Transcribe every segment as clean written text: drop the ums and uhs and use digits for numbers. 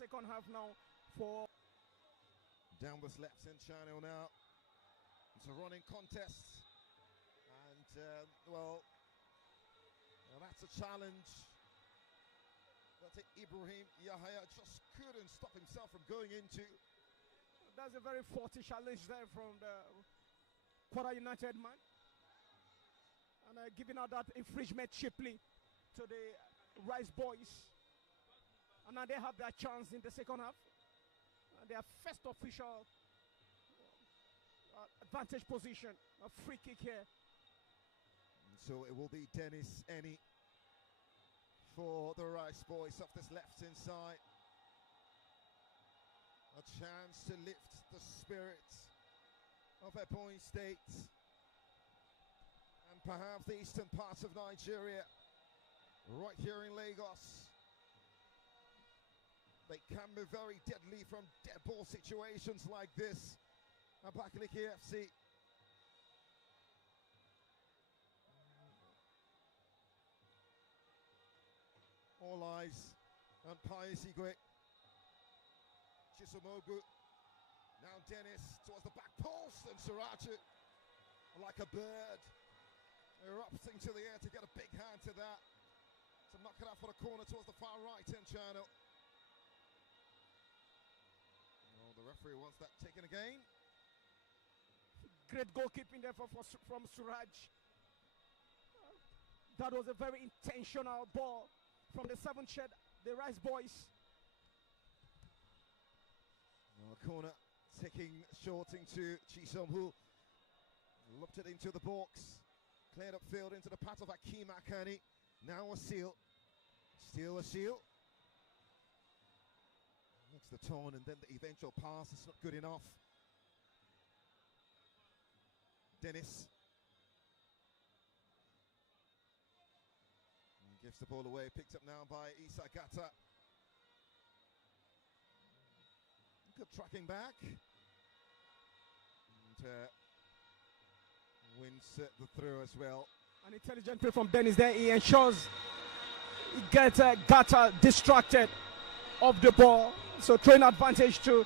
second half now for down this left-hand channel now. It's a running contest, and well, that's a challenge that Ibrahim Yahaya just couldn't stop himself from going into. That's a very forty challenge there from the Kwara United man, and giving out that infringement cheaply to the Rice boys, and now they have their chance in the second half. Their first official advantage position, a free kick here. So it will be Dennis Eni for the Rice boys off this left-hand side. A chance to lift the spirits of Ebonyi State and perhaps the eastern parts of Nigeria, right here in Lagos. They can be very deadly from dead ball situations like this. Abakaliki FC. All eyes on Pius Igwe. Chisomogu. Now Dennis towards the back post, and Sirachu, like a bird, erupting to the air to get a big hand to that. To knock it out for the corner towards the far right-hand channel. Oh, the referee wants that taken again. Great goalkeeping there from Suraj. That was a very intentional ball from the seventh shed, the Rice boys. Corner taking short into Chisom, who looked it into the box. Cleared up field into the path of Akeem Akani. Now a seal. Still a seal. Makes the turn, and then the eventual pass is not good enough. Dennis gives the ball away, picked up now by Isa Gata. Good tracking back. And wins the throw as well. An intelligent play from Dennis there. He ensures he gets Gata distracted off the ball. So throwing advantage to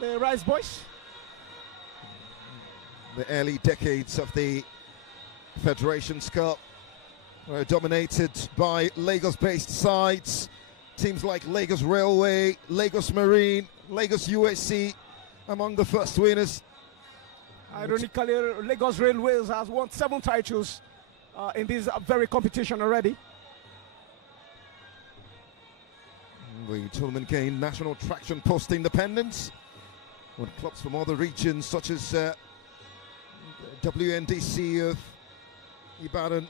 the Rice boys. The early decades of the Federation's Cup were dominated by Lagos-based sides. Teams like Lagos Railway, Lagos Marine, Lagos USC among the first winners. Ironically, Lagos Railways has won 7 titles in this very competition already. The tournament gained national traction post-independence, with clubs from other regions such as WNDC of Ibadan,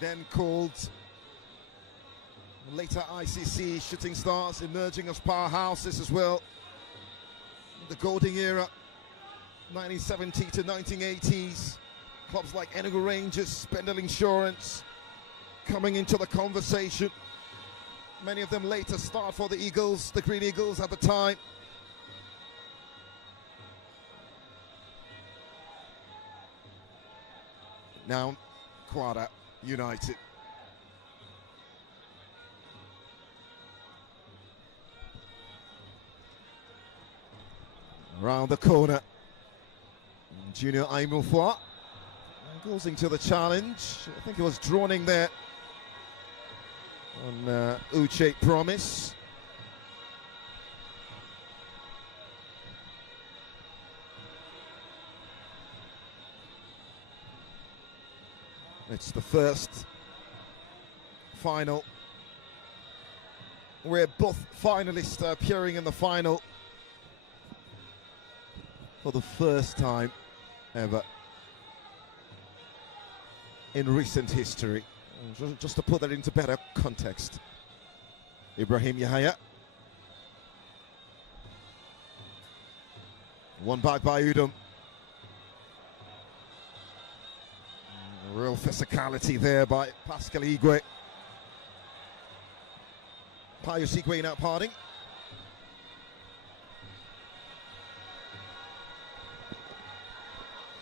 then called later ICC Shooting Stars, emerging as powerhouses as well. The golden era, 1970 to 1980s, clubs like Enugu Rangers, Pendle Insurance coming into the conversation. Many of them later start for the Eagles, the Green Eagles at the time. Now Kwara United. Around the corner, Junior Aimufwa goes into the challenge. I think it was droning there on Uche Promise. It's the first final where both finalists are appearing in the final for the first time ever in recent history. Just to put that into better context. Ibrahim Yahaya. One back by Udom. Real physicality there by Pascal Igwe. Pius Igwe now parting.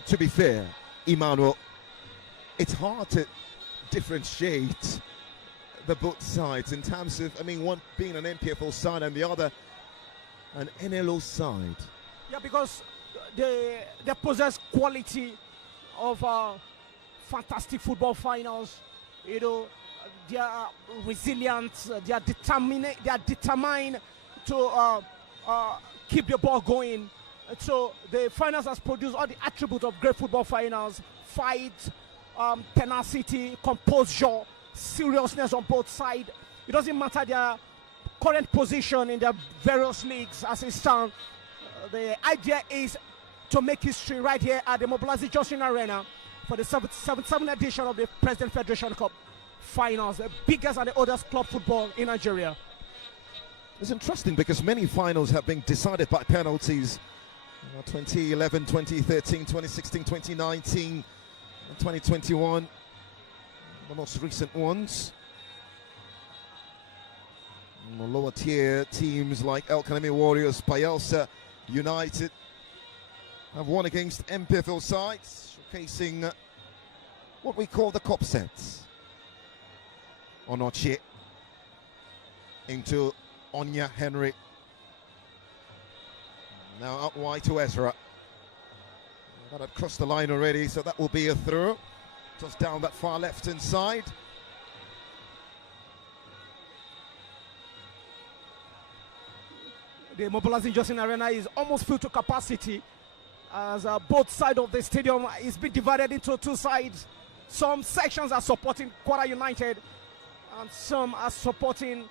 To be fair, Emmanuel, it's hard to differentiate the both sides in terms of, I mean, one being an NPFL side and the other an NLO side? Yeah, because they possess quality of fantastic football finals. You know, they are resilient. They are determined to keep the ball going. So the finals has produced all the attributes of great football finals: fight, tenacity, composure, seriousness on both sides. It doesn't matter their current position in their various leagues as it stands. The idea is to make history right here at the Mobilizing Johnson Arena for the 77th edition of the President Federation Cup finals, the biggest and the oldest club football in Nigeria. It's interesting because many finals have been decided by penalties. 2011, 2013, 2016, 2019, and 2021, the most recent ones. The lower tier teams like El Kanemi Warriors, Bayelsa United have won against MPFL sides, showcasing what we call the cup sets. Onochie into Onya Henry. Now out wide to Ezra. That had crossed the line already, so that will be a throw. Just down that far left-hand side. The Mobilizing Johnson Arena is almost full to capacity, as both sides of the stadium is being divided into two sides. Some sections are supporting Kwara United and some are supporting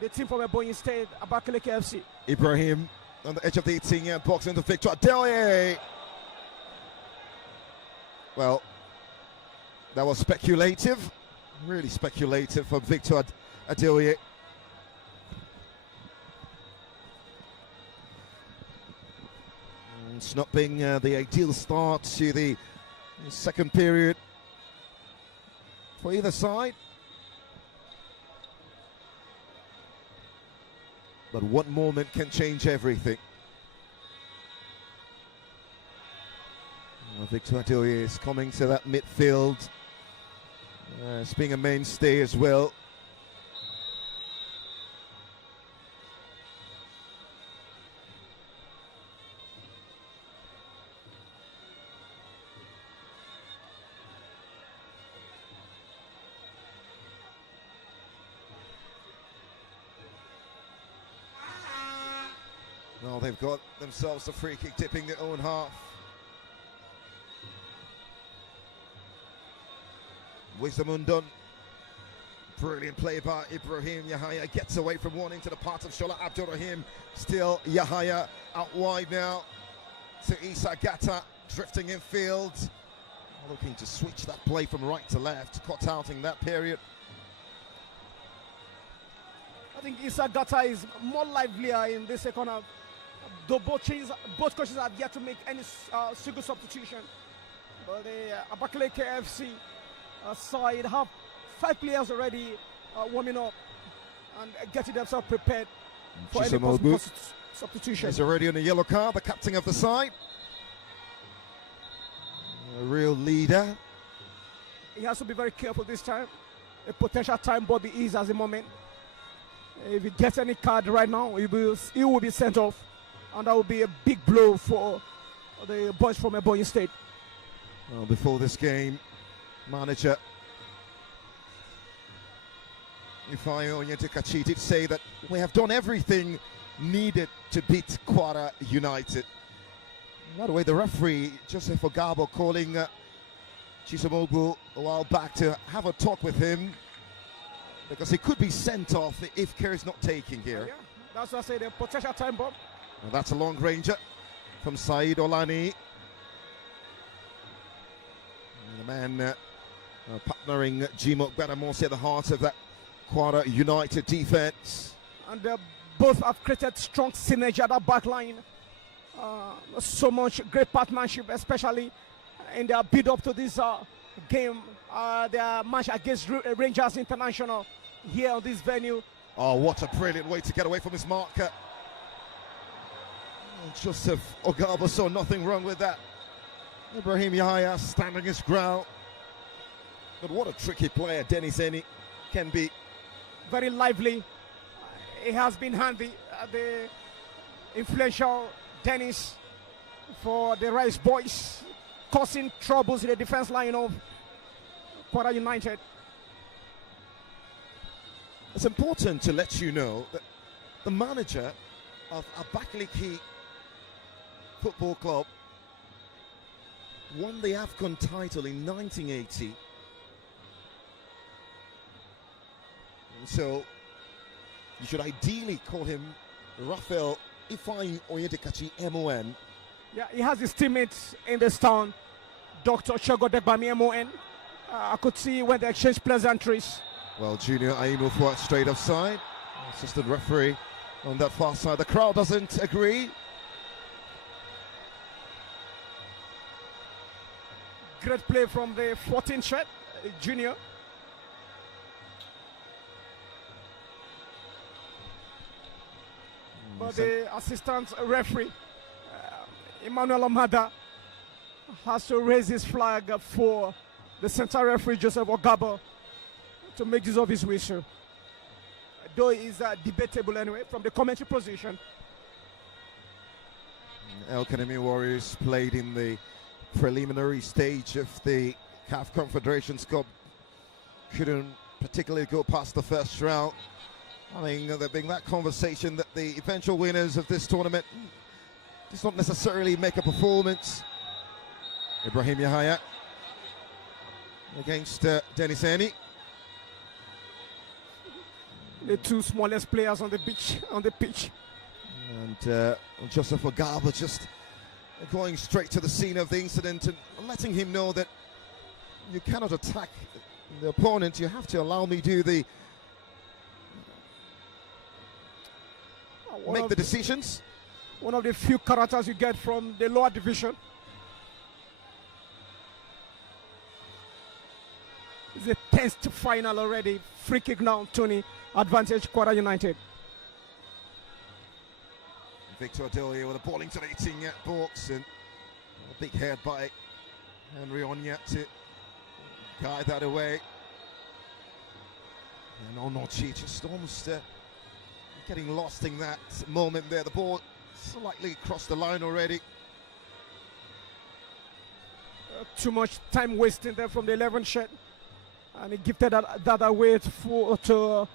the team from Ebonyi State, Abakaliki FC. Ibrahim on the edge of the 18-yard box into Victor Adelie. Well, that was speculative, really speculative from Victor Adelie. It's not being the ideal start to the second period for either side. But one moment can change everything. Victor Adelie is coming to that midfield. It's being a mainstay as well. Well, they've got themselves a free kick dipping their own half. Wisdom undone. Brilliant play by Ibrahim Yahaya. Gets away from one into the part of Shola Abdurrahim. Still Yahaya out wide now to Isa Gata, drifting in field. Looking to switch that play from right to left. Caught out in that period. I think Isa Gata is more livelier in this second half. Though both coaches have yet to make any single substitution. But the Abakaliki FC side have 5 players already warming up and getting themselves prepared for any possible substitution. He's already on a yellow card, the captain of the side. A real leader. He has to be very careful this time. A potential time bomb is at the moment. If he gets any card right now, he will be sent off. And that will be a big blow for the boys from Ebonyi State. Well, before this game, manager Ifeanyi Onyetikachi did say that we have done everything needed to beat Kwara United. By the way, the referee, Joseph Ogabo, calling Chisomogbu a while back to have a talk with him because he could be sent off if care is not taken here. Yeah, that's what I say, the potential time bomb. And that's a long ranger from Said Olani. And the man partnering Jimo Gbadamosi at the heart of that Kwara United defense. And both have created strong synergy at that back line. So much great partnership, especially in their build up to this game, their match against Rangers International here on this venue. Oh, what a brilliant way to get away from his marker. Joseph Ogabo saw nothing wrong with that. Ibrahim Yahaya standing his ground. But what a tricky player Dennis Eni can be. Very lively. He has been handy. The influential Dennis for the Rice Boys, causing troubles in the defense line of Kwara United. It's important to let you know that the manager of Abakaliki Football Club won the AFCON title in 1980. And so you should ideally call him Raphael Ifeanyi Onyedikachi MON. Yeah, he has his teammates in this town, Dr. Shogodekbami MON. I could see when they exchanged pleasantries. Well, Junior Aimufu straight offside. Assistant referee on that far side. The crowd doesn't agree. Great play from the 14th shirt, Junior. But the assistant referee, Emmanuel Amada, has to raise his flag for the center referee, Joseph Ogabo, to make use of his whistle. Though it is debatable anyway from the commentary position. El Kanemi Warriors played in the preliminary stage of the CAF Confederations Cup. Couldn't particularly go past the first round. I mean, there being that conversation that the eventual winners of this tournament just not necessarily make a performance. Ibrahim Yahaya against Dennis Eni. The two smallest players on the pitch. And Joseph Ogaba just going straight to the scene of the incident and letting him know that you cannot attack the opponent. You have to allow me to do the make the decisions. One of the few characters you get from the lower division. It's a 10th final already. Free kick now, Tony. Advantage, Kwara United. Victor Adelia with a ball into the 18-yard box and a big head by Henry Onya to guide that away. And Onochi just almost getting lost in that moment there. The ball slightly crossed the line already. Too much time wasting there from the 11th shot. And he gifted that away to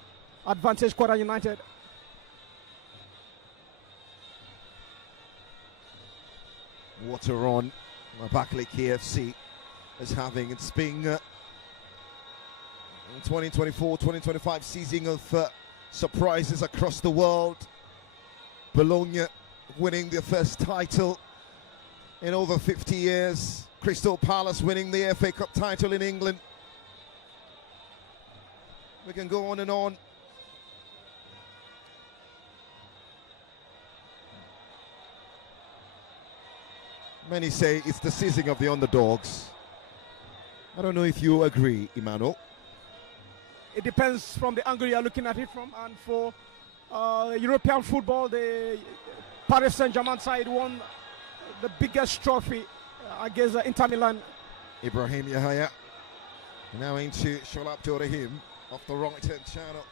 advantage Kwara United. What a run Abakaliki KFC is having. It's been 2024-2025 season of surprises across the world. Bologna winning their first title in over 50 years. Crystal Palace winning the FA Cup title in England. We can go on and on. Many say it's the season of the underdogs. I don't know if you agree, Emmanuel. It depends from the angle you're looking at it from. And for European football, the Paris Saint-Germain side won the biggest trophy against Inter Milan. Ibrahim Yahaya now into Sholap Dorahim off the right-hand channel.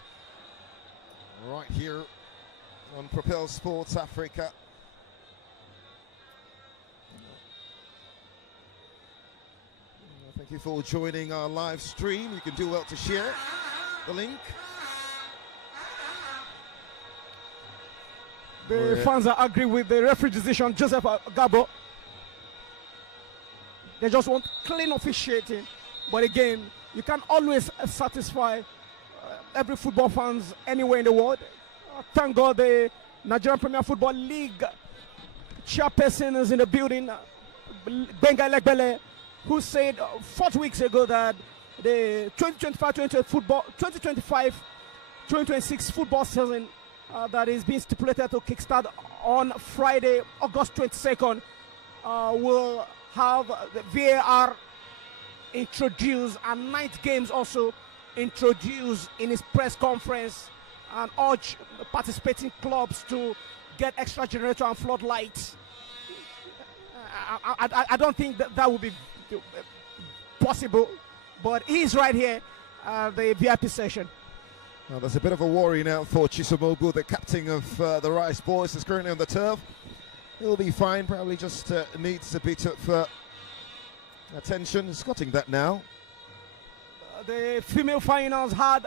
Right here on Propel Sports Africa. Thank you for joining our live stream. You can do well to share the link. The fans are agree with the referee decision, Joseph Gabo. They just want clean officiating. But again, you can always satisfy every football fans anywhere in the world. Thank God the Nigerian Premier Football League chairperson is in the building, Benga Lekbele, who said 4 weeks ago that the 2025-2026 football season that is being stipulated to kickstart on Friday, August 22nd, will have the VAR introduced and night games also introduced in his press conference, and urge participating clubs to get extra generator and floodlights. I don't think that would be possible but he's right here at the VIP session. Well, there's a bit of a worry now for Chisomogu, the captain of the Rice Boys, is currently on the turf. He'll be fine, probably just needs a bit of attention. He's getting that now. The female finals had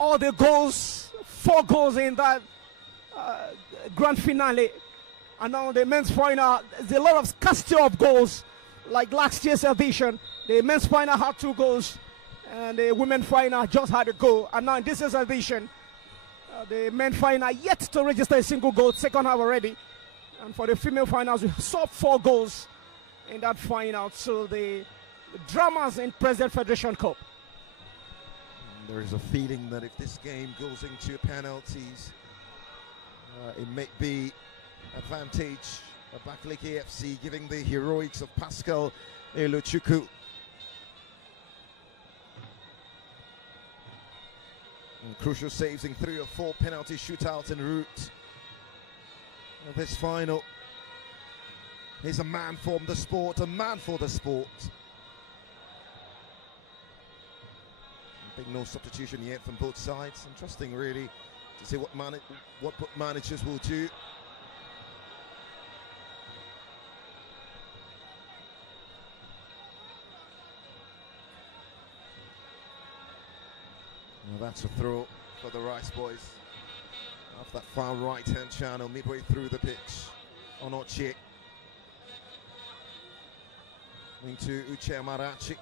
all the goals, 4 goals in that grand finale. And now the men's final, there's a lot of scarcity of goals, like last year's edition. The men's final had 2 goals, and the women's final just had a goal. And now in this year's edition, the men's final yet to register a single goal, second half already. And for the female finals, we saw 4 goals in that final. So the dramas in President Federation Cup. There is a feeling that if this game goes into penalties, it may be advantage Abakaliki FC, giving the heroics of Pascal Elochukwu. And crucial saves in 3 or 4 penalty shootouts en route of this final. He's a man from the sport, a man for the sport. Big no substitution yet from both sides. Interesting, really, to see what managers will do. Now that's a throw for the Rice Boys off that far right-hand channel, midway through the pitch. Onochie into Uche Amarachi.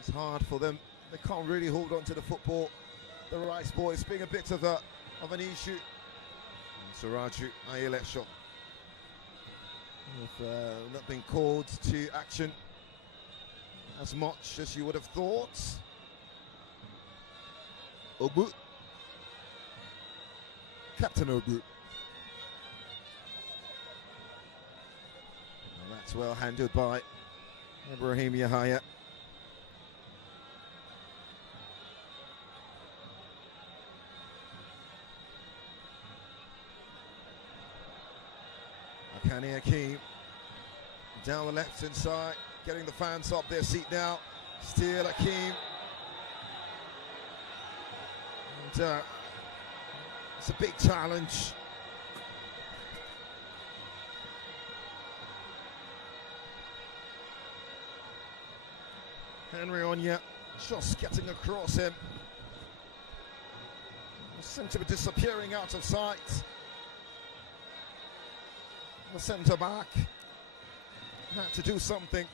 It's hard for them. They can't really hold on to the football. The Rice Boys being a bit of an issue. And Suraju Ayelesho have not been called to action as much as you would have thought. Obu, Captain Obu. And that's well handled by Ibrahim Yahaya. Akani Akeem down the left hand side, getting the fans up their seat now. Still Akeem. And it's a big challenge. Henry Onya just getting across him. Seemed to be disappearing out of sight. The centre back had to do something.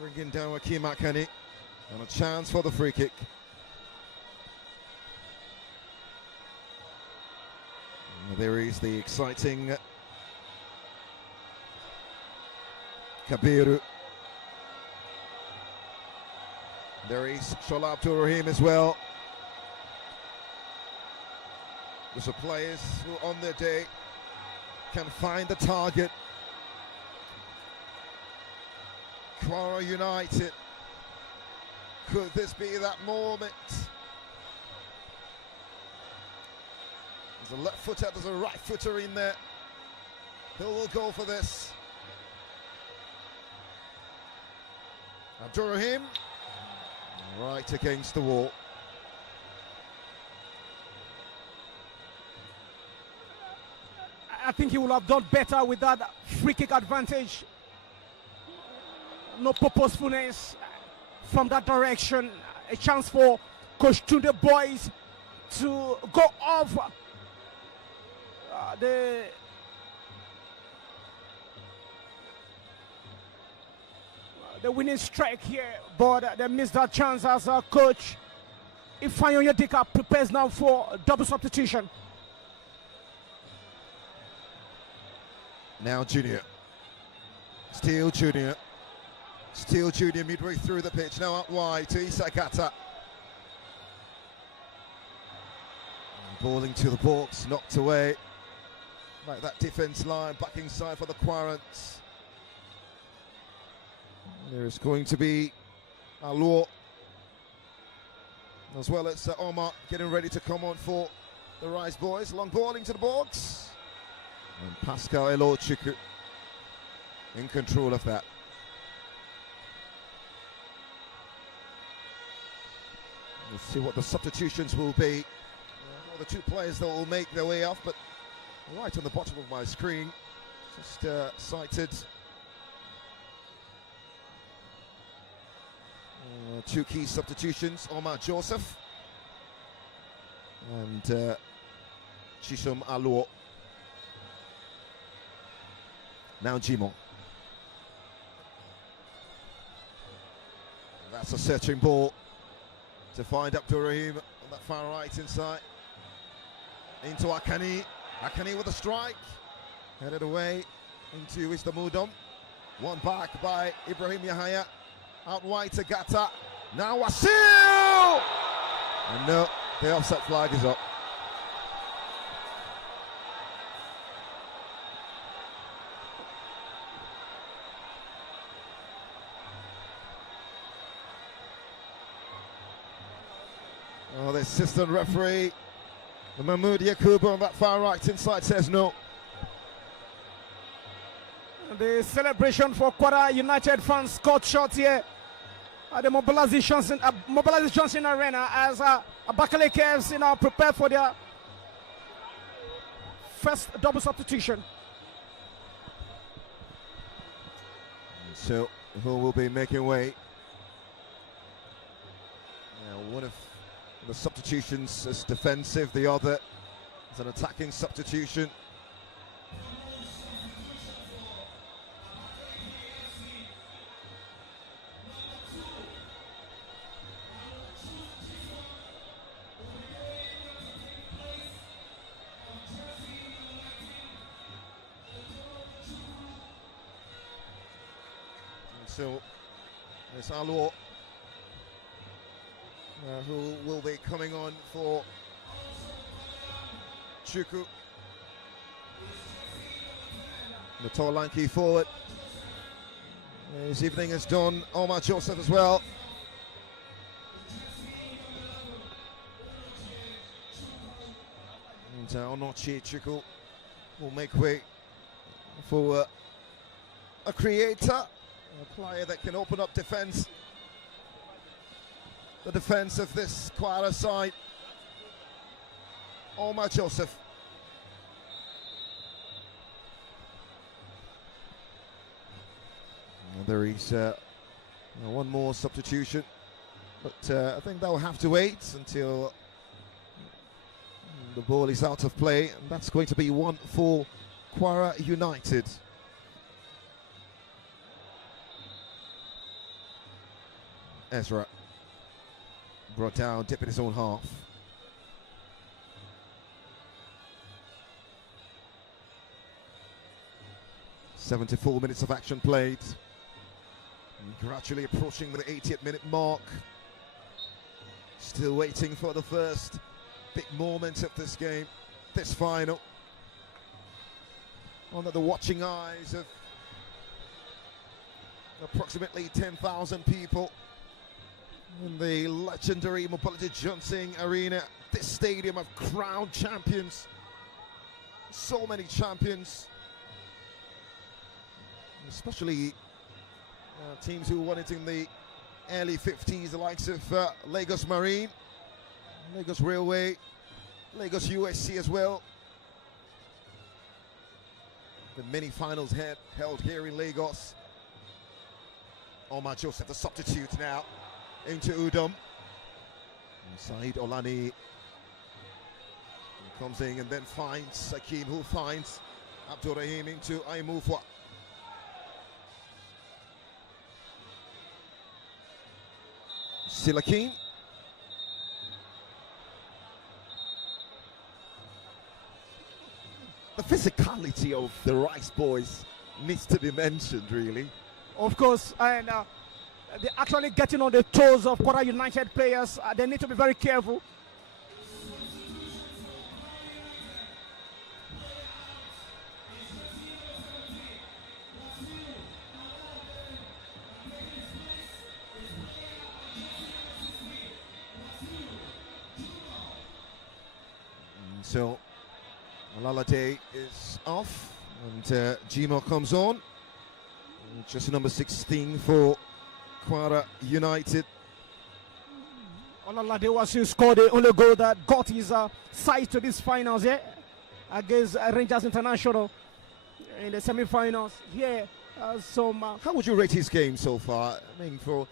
Bringing down Akeem Akani, and a chance for the free kick. And there is the exciting Kabiru. There is Shola Abdul Rahim as well. The players who on their day can find the target. Kwara United, could this be that moment? There's a left footer, there's a right footer in there. Who will go for this? Abdul Rahim, right against the wall. I think he would have done better with that free kick advantage. No purposefulness from that direction. A chance for Coach Tunde boys to go off the winning strike here, but they missed that chance as Coach Ifeanyi Onyedika prepares now for double substitution. Now Junior. Steele Junior. Steele Junior midway through the pitch. Now up wide to Isakata. Balling to the box, knocked away. Like that defence line, back inside for the Quarants. There is going to be Aluo, as well as Omar getting ready to come on for the Rice Boys. Long ball into the box. And Pascal Elochukwu in control of that. We'll see what the substitutions will be. Or the two players that will make their way off, but right on the bottom of my screen, just cited. Two key substitutions, Omar Joseph and Chisom Aluo. Now Jimo. That's a searching ball to find Abdurrahim on that far right inside. Into Akani. Akani with a strike. Headed away into Istamudom. One back by Ibrahim Yahaya. Out wide to Gata. Now Wasil! And no, the offset flag is up. Oh, the assistant referee, the Mahmoud Yakubu on that far right inside says no. The celebration for Kwara United fans cut short here at the mobilization arena as Abakaliki FC now prepare for their first double substitution. So who will be making way? Now, one of the substitutions is defensive, the other is an attacking substitution. So there's Aluo, who will be coming on for Chuku. The tall lanky forward. His evening is done. Omar Joseph as well. And Onochi Chuku will make way for a creator. A player that can open up defence. The defence of this Kwara side. Omar Joseph. And there is one more substitution, but I think they'll have to wait until the ball is out of play, and that's going to be one for Kwara United. Ezra brought down, dip in his own half. "74 minutes of action played. Gradually approaching the 80th minute mark. Still waiting for the first big moment of this game, this final. Under the watching eyes of approximately 10,000 people in the legendary Mobility Johnson Arena, this stadium of crowned champions. So many champions, especially teams who won it in the early 50s, the likes of Lagos Marine, Lagos Railway, Lagos USC as well. The many finals held here in Lagos. Omar Joseph, the substitute now, into Udom. And Saeed Olani comes in and then finds Sakim, who finds Abdurrahim into Aimufwa. Silakim. The physicality of the Rice boys needs to be mentioned, really. Of course, and they're actually getting on the toes of Kwara United players. They need to be very careful. So Alalade is off and Jimo comes on. Just number 16 for Kwara United. Ololade Wasu scored the only goal that got his side to these finals against Rangers International in the semi-finals. How would you rate his game so far? I mean, for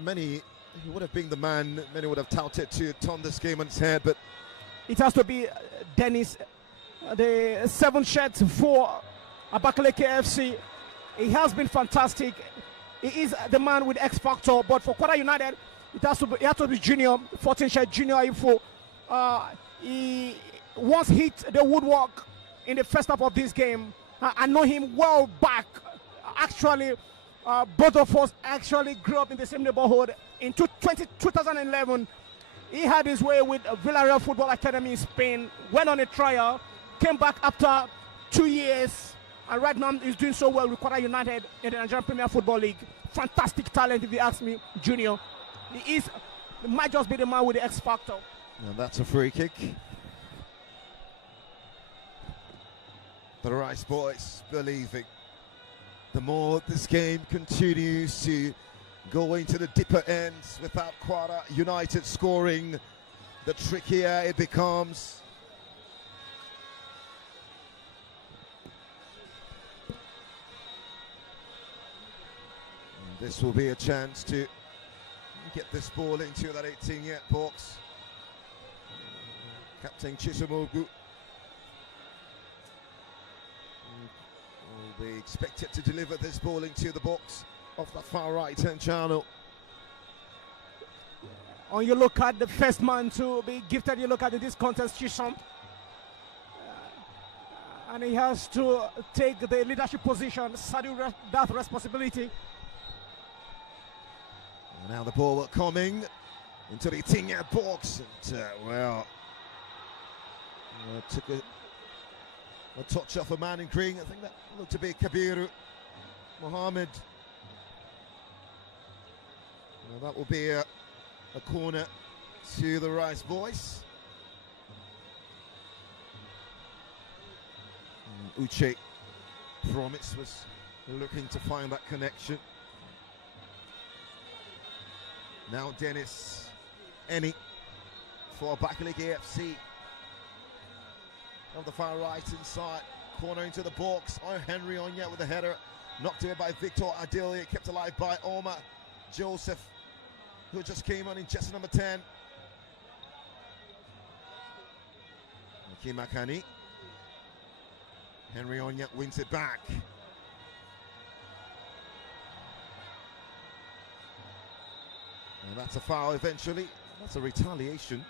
many, he would have been the man many would have touted to turn this game on its head, but it has to be Dennis, the 7 shirts for Abakaliki FC. He has been fantastic. He is the man with X factor, but for Kwara United, it has to be Junior, 14 shirt Junior Info. He once hit the woodwork in the first half of this game. I know him well back. Actually, both of us actually grew up in the same neighborhood. In 2011, he had his way with Villarreal Football Academy in Spain, went on a trial, came back after 2 years, and right now he's doing so well with Kwara United in the Nigerian Premier Football League. Fantastic talent, if you ask me, Junior. He might just be the man with the X factor. And that's a free kick. The Rice boys believing the more this game continues to go into the deeper ends without Kwara United scoring, the trickier it becomes. And this will be a chance to get this ball into that 18-yard box. Captain Chisomogu will be expected to deliver this ball into the box off the far right-hand channel. On you look at the first man to be gifted, you look at in this contest, Chisom. And he has to take the leadership position, saddle that responsibility. And now the ball coming into the 18-yard box. And, took a touch off a man in green. I think that looked to be Kabiru Mohammed. That will be a corner to the Rice boys. Uche Promise was looking to find that connection. Now Dennis Eni for Abakaliki AFC. On the far right inside, corner into the box. Henry Onya with the header. Knocked away by Victor Adelia, kept alive by Omar Joseph, who just came on in jersey number 10. Makani. Henry Onya wins it back. And that's a foul eventually. That's a retaliation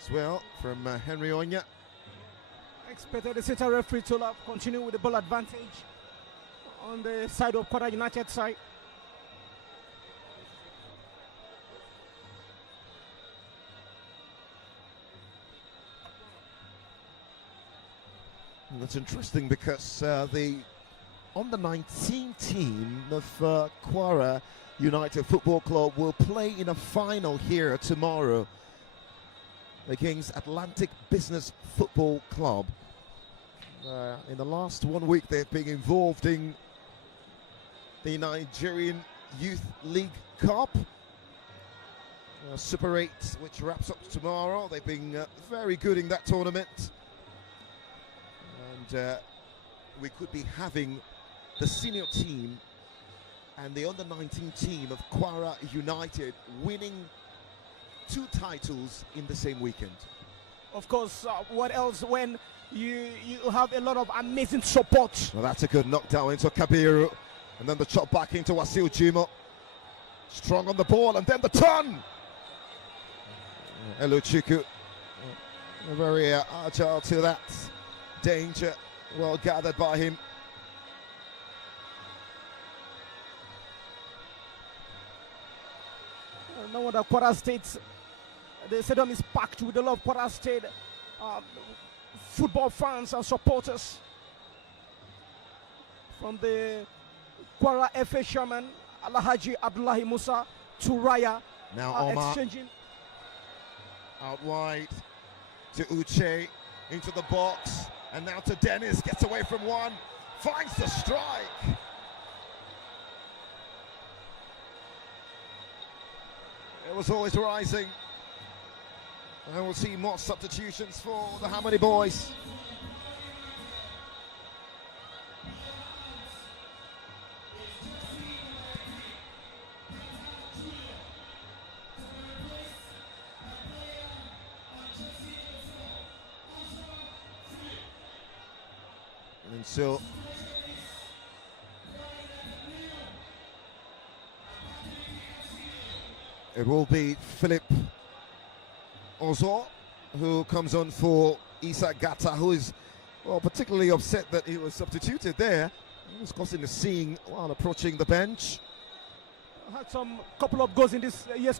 as well from Henry Onya. Expected the center referee to continue with the ball advantage on the side of Kwara United side. That's interesting because the under-19 team of Kwara United Football Club will play in a final here tomorrow against Atlantic Business Football Club. In the last 1 week, they've been involved in the Nigerian Youth League Cup, Super 8, which wraps up tomorrow. They've been very good in that tournament. And we could be having the senior team and the under-19 team of Kwara United winning 2 titles in the same weekend. Of course, what else when you have a lot of amazing support. Well, that's a good knockdown into Kabiru, and then the chop back into Wasil Jimo. Strong on the ball, and then the turn. Elu Chuku, very agile to that danger, well gathered by him. No wonder Kwara State, the stadium is packed with a lot of Kwara State football fans and supporters. From the Kwara FA chairman, Alhaji Abdullahi Musa, to Raya. Now Omar exchanging. Out wide to Uche, into the box, and now to Dennis, gets away from one, finds the strike. It was always rising. And we'll see more substitutions for the Hamadi boys. And so it will be Philip Ozo who comes on for Issa Gata, who is particularly upset that he was substituted there. He was causing a scene while approaching the bench. Had some couple of goals in this year's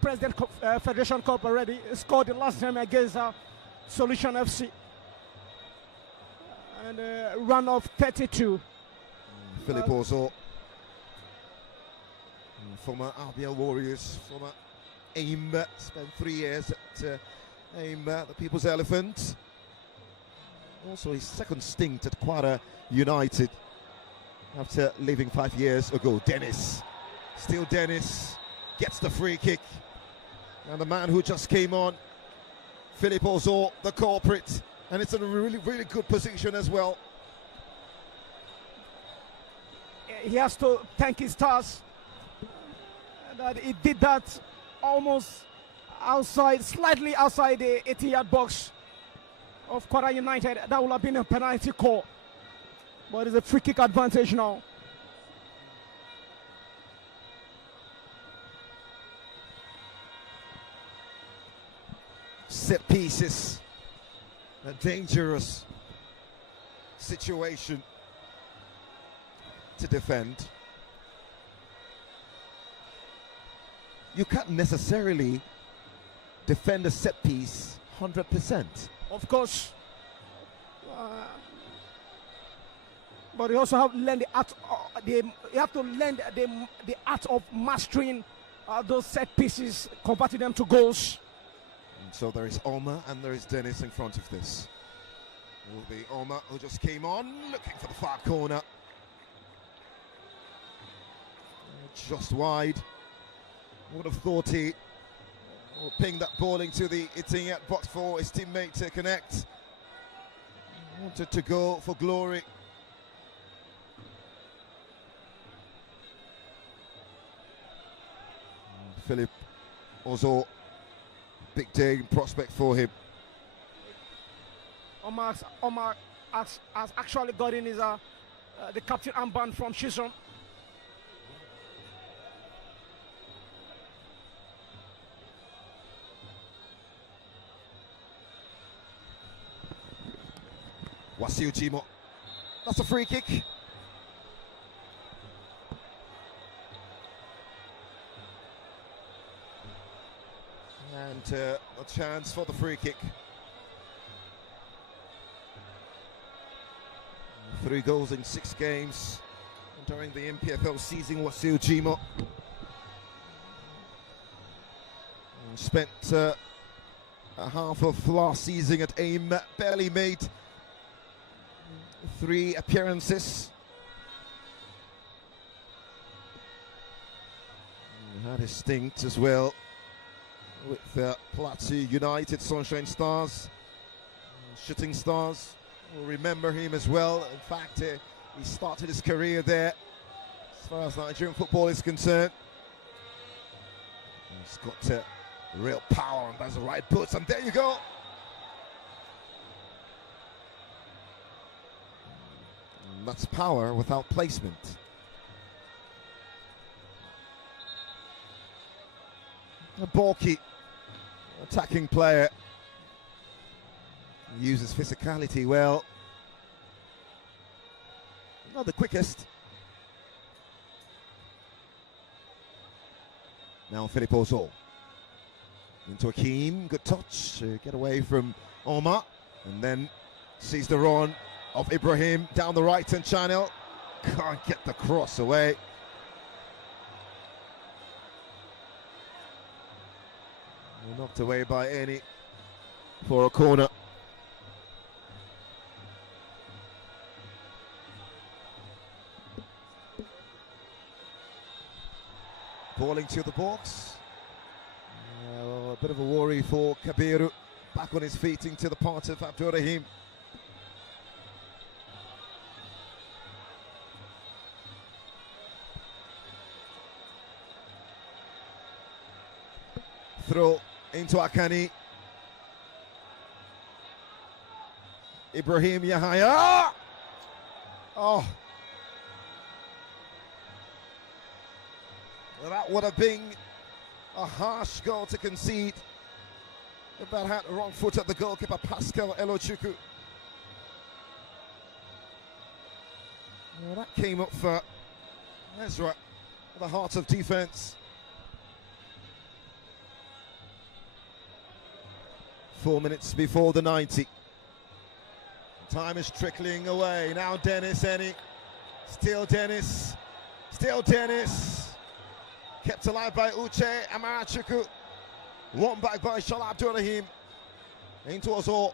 President Federation Cup already. He scored the last time against Solution FC. And a run of 32. Philip Ozo, former RBL Warriors, former AIM, spent 3 years at AIM, the People's Elephant. Also his second stint at Kwara United after leaving 5 years ago. Dennis, still Dennis, gets the free kick. And the man who just came on, Philip Ozo, the culprit. And it's in a really, really good position as well. He has to thank his stars that he did that almost outside, slightly outside the 80-yard box of Kwara United. That would have been a penalty call. But it's a free kick advantage now. Set pieces. A dangerous situation to defend. You can't necessarily defend a set piece 100%. Of course. But you also have to learn the art. You have to learn the art of mastering those set pieces, converting them to goals. So there is Omar and there is Dennis in front of this. It will be Omar who just came on, looking for the far corner. Just wide. Would have thought he will ping that ball into the 18-yard box for his teammate to connect. Wanted to go for glory. Philip Ozo, big day prospect for him. Omar has actually gotten his the captain armband from Shizon. Wasiu Jimo, that's a free kick. And a chance for the free kick. 3 goals in 6 games during the MPFL season. Wasiu Jimo spent a half of last season at AIM, barely made 3 appearances. He had his stint as well with Plateau United, Sunshine Stars, Shooting Stars. We'll remember him as well. In fact, he started his career there as far as Nigerian football is concerned. He's got real power and has the right boots, and there you go. And that's power without placement. A bulky attacking player, uses physicality well. Not the quickest. Now Philip Ozo into Akeem, good touch to get away from Omar, and then sees the run of Ibrahim down the right hand channel, can't get the cross away. Knocked away by Eni for a corner. Ball into the box. bit of a worry for Kabiru. Back on his feet into the part of Abdurrahim. Throw into Akani. Ibrahim Yahaya. Oh. That would have been a harsh goal to concede if that had the wrong foot at the goalkeeper, Pascal Elochukwu. Well, that came up for Ezra, the heart of defence. 4 minutes before the 90. Time is trickling away. Now Dennis Eni. Still Dennis. Still Dennis. Kept alive by Uche Amarachukwu. One back by Shola Abdurrahim. Into Ozor.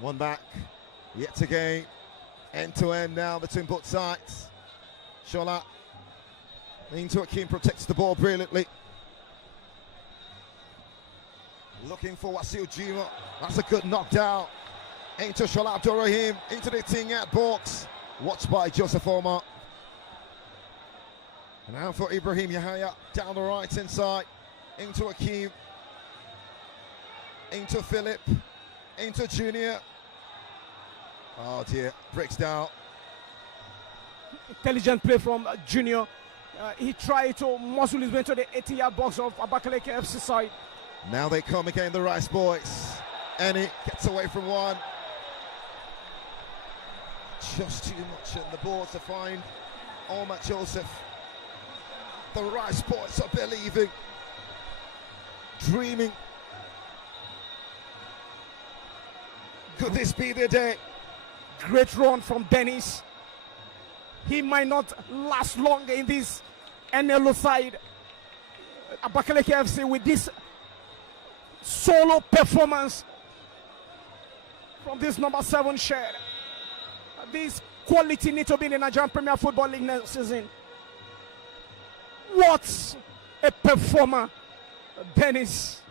One back. Yet again. End to end now between both sides. Shola. Into Akeem protects the ball brilliantly. Looking for Wasil Jima. That's a good knockdown. Into Shola Abdurrahim. Into the thing at box. Watched by Joseph Omar. And now for Ibrahim Yahaya. Down the right hand side. Into Akeem. Into Philip. Into Junior. Oh dear. Breaks down. Intelligent play from Junior. He tried to muscle his way to the 80-yard box of Abakaliki FC side. Now they come again, the Rice boys. Eni gets away from one. Just too much on the ball to find Omar Joseph. The Rice boys are believing, dreaming. Could this be the day? Great run from Dennis. He might not last long in this NLO side. Abakaliki FC with this solo performance from this number 7 shirt. This quality need to be in the Nigerian Premier Football League next season. What a performer, Dennis.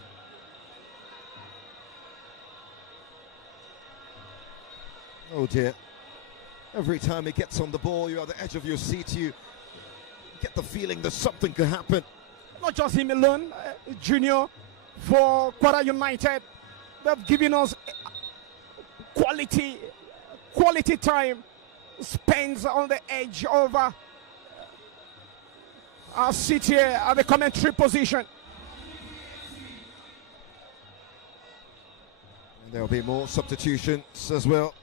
Oh dear. Every time he gets on the ball, you're at the edge of your seat. You get the feeling that something could happen. Not just him alone, Junior for Kwara United. They've given us quality time spent on the edge of our seat here at the commentary position. And there'll be more substitutions as well.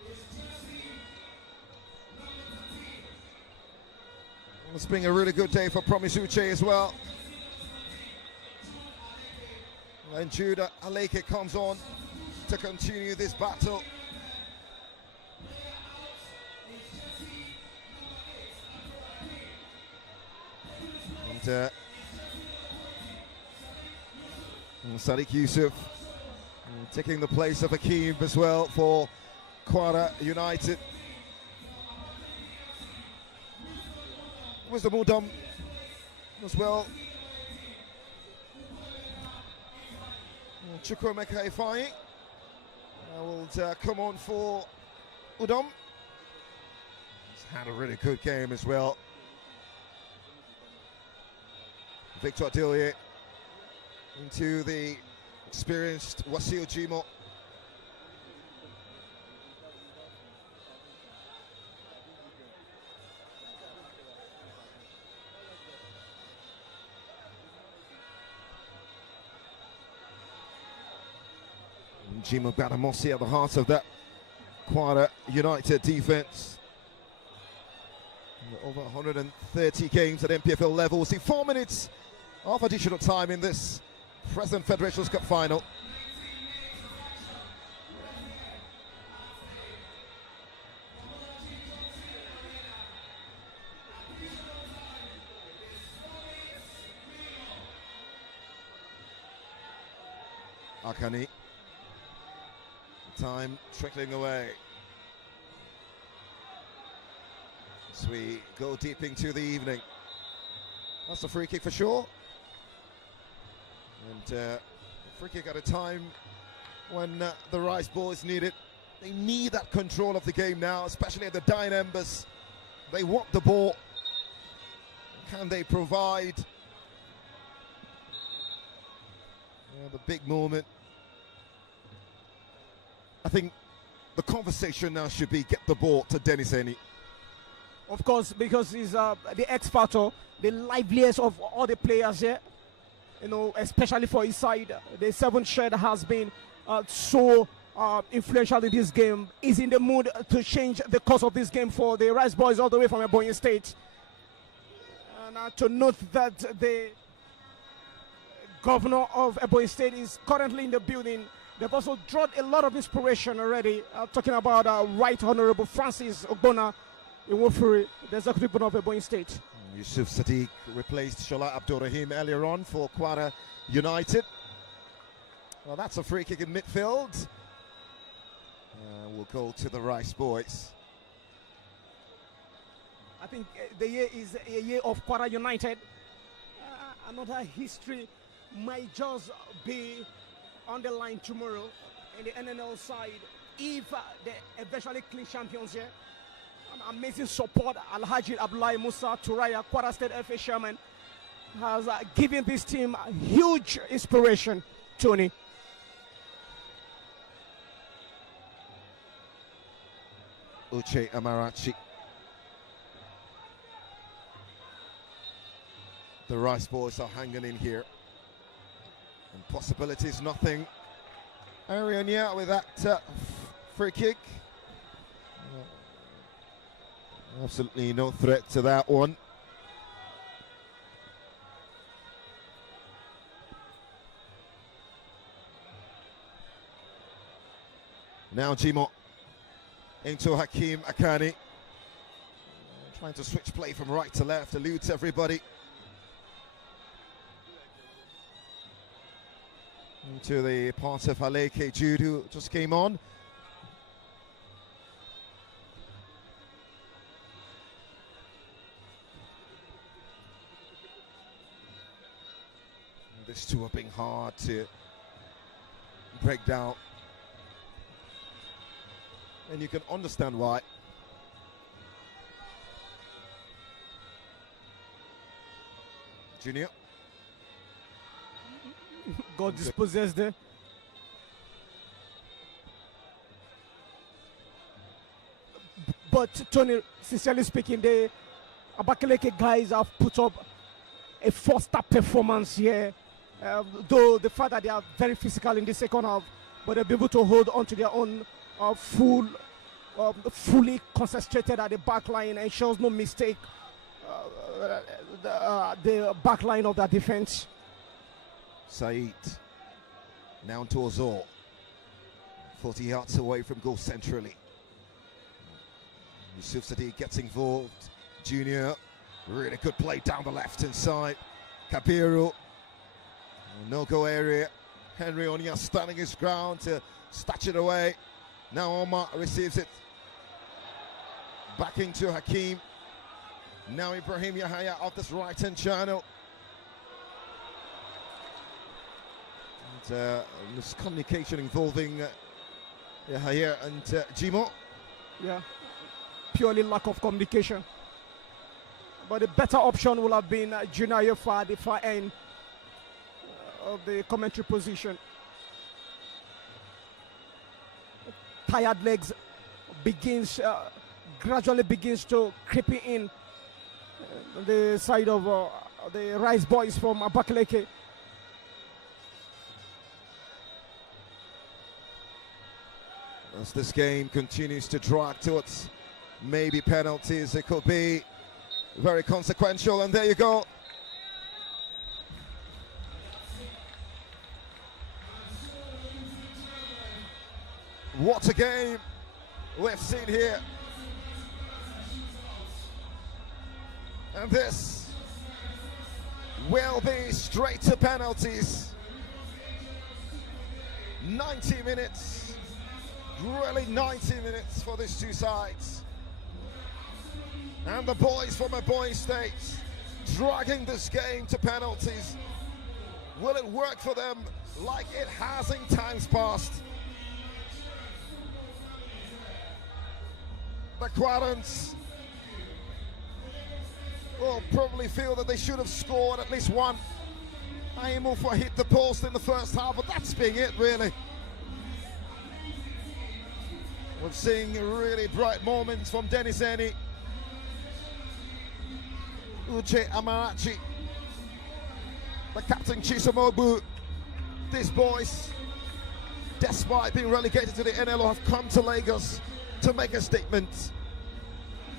It's been a really good day for Promise Uche as well. And Judah Aleke comes on to continue this battle. And Sadiq Yusuf taking the place of Akeem as well for Kwara United. Was the Mudam as well. Chukwuemeka Ifeanyi will come on for Udom. He's had a really good game as well. Victor Dilye into the experienced Wasil Jimo. Jimo Badamosi at the heart of that Kwara United defence. Over 130 games at MPFL level. We'll see 4 minutes of additional time in this present Federations Cup final. Akani. Time trickling away as we go deep into the evening. That's a free kick for sure. And free kick at a time when the Rice boys need it. They need that control of the game now, especially at the dying embers. They want the ball. Can they provide? Yeah, the big moment. I think the conversation now should be get the ball to Dennis Eni. Of course, because he's the X factor, the liveliest of all the players here. You know, especially for his side, the 7th shed has been so influential in this game. Is in the mood to change the course of this game for the Rice boys all the way from Ebonyi State. And to note that the governor of Ebonyi State is currently in the building. They've also drawn a lot of inspiration already. Talking about Right Honorable Francis Ogbonna Iwofuri, the executive governor of Ebonyi State. Yusuf Sadiq replaced Shola Abdurrahim earlier on for Kwara United. Well, that's a free kick in midfield. We'll go to the Rice boys. I think the year is a year of Kwara United. Another history might just be on the line tomorrow in the NNL side if they eventually clean champions here. Amazing support. Alhaji Abdullahi Musa Turaya, Kwara State FA chairman, has given this team a huge inspiration, Tony. Uche Amarachi. The Rice boys are hanging in here. And possibilities, nothing. Ariania with that free kick. Absolutely no threat to that one. Now Jimo into Hakeem Akani. Trying to switch play from right to left, eludes everybody. Into the part of Abakaliki Jude, who just came on. These two are being hard to break down. And you can understand why. Junior. God dispossessed there. But Tony, sincerely speaking, the Abakaliki guys have put up a four-star performance here. Though the fact that they are very physical in the second half, but they'll be able to hold on to their own fully concentrated at the back line, ensures no mistake. The back line of that defense. Said now to Ozor, 40 yards away from goal centrally. Yusuf Sadiq gets involved. Junior, really good play down the left hand side. Kabiru, no-go area. Henry Onya standing his ground to snatch it away. Now Omar receives it. Back into Hakeem. Now Ibrahim Yahaya off this right-hand channel. And miscommunication involving Yahaya and Jimo. Yeah, purely lack of communication. But the better option would have been Junior Yofa at the far end of the commentary position. Tired legs gradually begins to creep in the side of the Rice boys from Abakaliki. As this game continues to drag towards maybe penalties, it could be very consequential, and there you go. What a game we've seen here. And this will be straight to penalties. 90 minutes, really 90 minutes for these two sides. And the boys from Ebonyi State dragging this game to penalties. Will it work for them like it has in times past? The Kwarans will probably feel that they should have scored at least one. Aimufa hit the post in the first half, but that's being it, really. We're seeing really bright moments from Dennis Eni, Uche Amarachi, the captain Chisamobu. These boys, despite being relegated to the NLO, have come to Lagos to make a statement.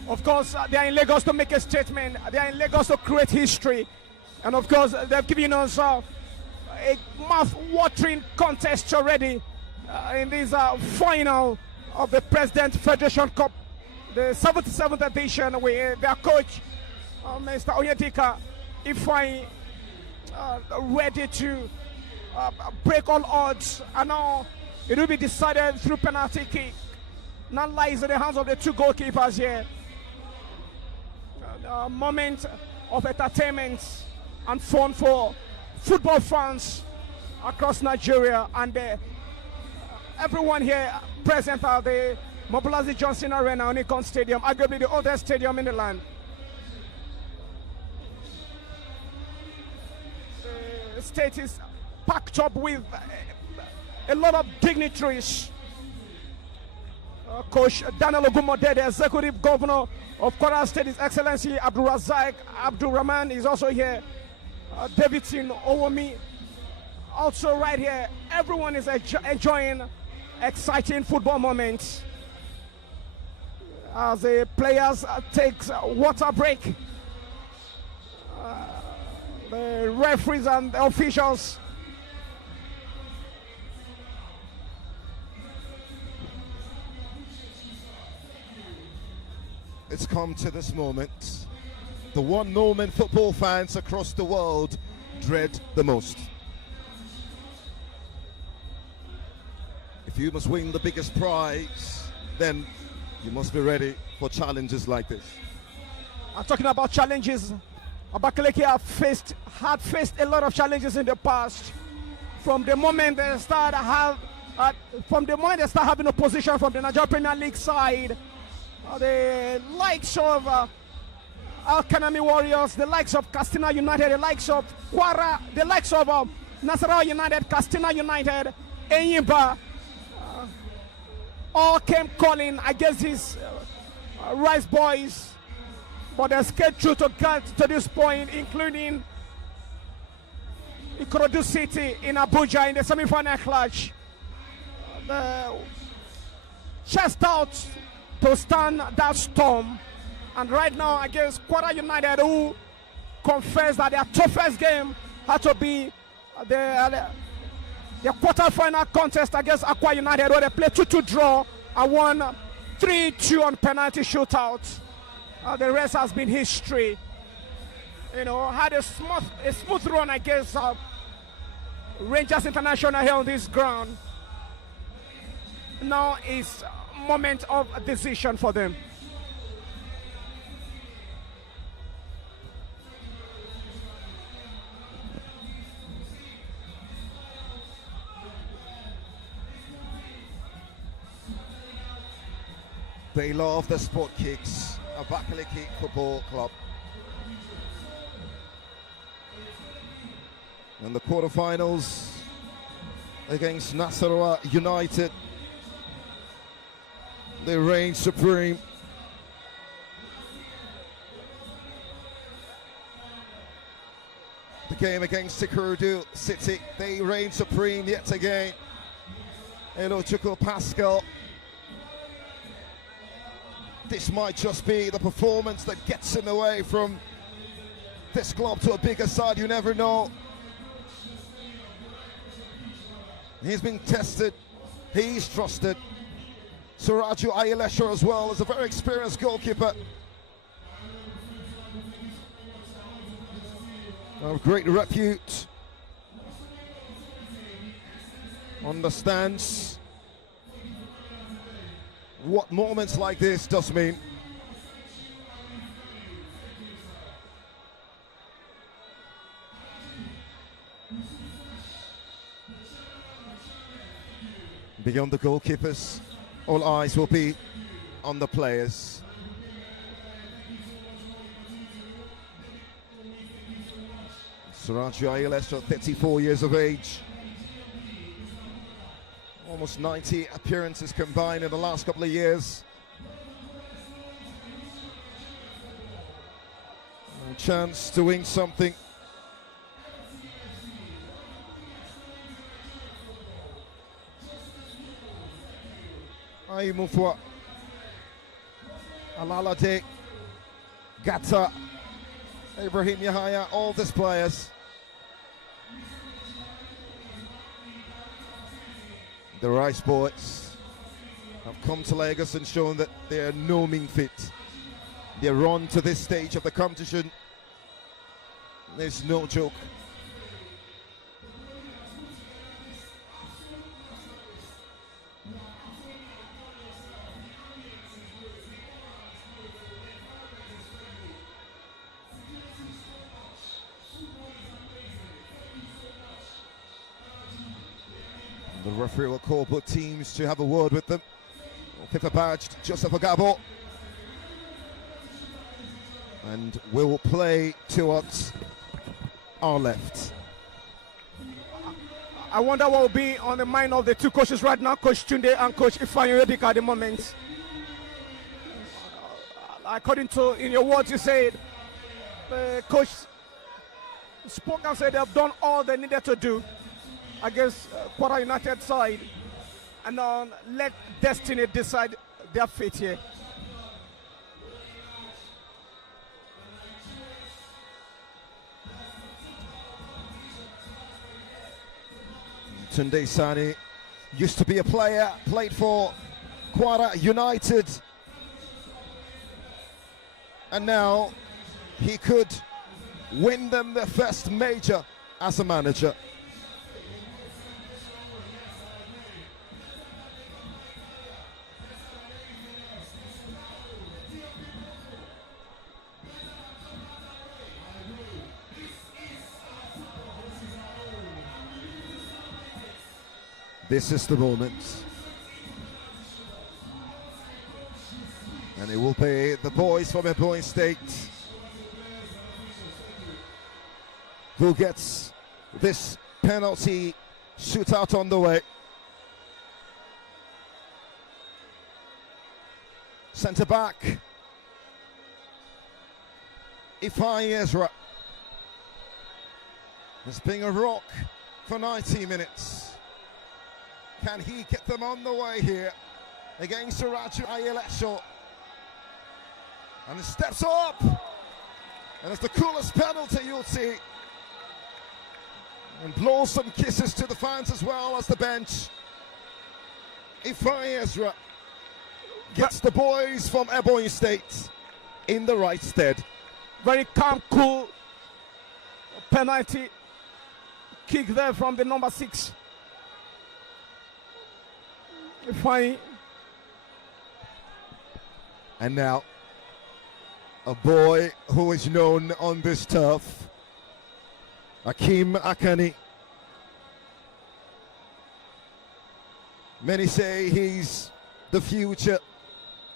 Of course, they are in Lagos to make a statement. They are in Lagos to create history. And of course, they've given us a mouth-watering contest already in this final of the President Federation Cup, the 77th edition, with their coach, Mr. Onyedika Ifeanyi, ready to break all odds. And now it will be decided through penalty kick. Now lies in the hands of the two goalkeepers here. A moment of entertainment and fun for football fans across Nigeria, and everyone here present at the Mobolazi Johnson Arena, Onikon Stadium, arguably the oldest stadium in the land. The state is packed up with a lot of dignitaries. Coach Daniel Ogumode, the Executive Governor of Kwara State, His Excellency Abdul Razak Abdul Rahman is also here. Davidson Owomi also right here. Everyone is enjoying exciting football moments as the players take water break. The referees and the officials it's come to this moment, the one moment football fans across the world dread the most. If you must win the biggest prize, then you must be ready for challenges like this. I'm talking about challenges. Abakaliki had faced a lot of challenges in the past. From the moment they start having opposition from the Nigeria Premier League side, the likes of Al-Kanami Warriors, the likes of Castina United, the likes of Kwara, the likes of Nasarawa United, Castina United, Enyimba, all came calling against these Rice Boys, but they skated through to get to this point, including Ikorodu City in Abuja in the semi-final clash. The chest out to stand that storm, and right now against Kwara United, who confessed that their toughest game had to be the quarter-final contest against Akwa United, where they played 2-2 draw and won 3-2 on penalty shootout. The rest has been history. You know, had a smooth run against Rangers International here on this ground. Now is moment of decision for them. They love the sport kicks. Abakaliki Football Club. And the quarterfinals against Nasarawa United. They reign supreme. The game against Ikorodu City, they reign supreme yet again. Elochukwu Pascal. This might just be the performance that gets him away from this club to a bigger side, you never know. He's been tested, he's trusted. Suraju Ayelesha as well is a very experienced goalkeeper. Of great repute. Understands what moments like this does mean. Beyond the goalkeepers, all eyes will be on the players. Surajo Ayelesho, 34 years of age. Almost 90 appearances combined in the last couple of years. A chance to win something. Ayimufwa, Alalade, Gata, Ibrahim Yahaya, all these players. The Rice Boys have come to Lagos and shown that they are no mean fit. Their run to this stage of the competition is no joke. The referee will call both teams to have a word with them. FIFA badged Joseph Agabo. And will play towards our left. I wonder what will be on the mind of the two coaches right now, Coach Tunde and Coach Ifeanyi Odika at the moment. According to in your words, you said the coach spoke and said they have done all they needed to do against Kwara United side, and now let destiny decide their fate here. Tunde Sani used to be a player, played for Kwara United, and now he could win them their first major as a manager. This is the moment. And it will be the boys from Ebonyi State who gets this penalty shootout on the way. Centre back, Ifeanyi Ezra has been a rock for 90 minutes. Can he get them on the way here against Surajo Ayelesho? And he steps up, and it's the coolest penalty you'll see. And blows some kisses to the fans as well as the bench. Ifeanyi Ezra gets the boys from Ebonyi State in the right stead. Very calm, cool penalty kick there from the number 6. Ifeanyi. And now, a boy who is known on this turf, Hakeem Akani. Many say he's the future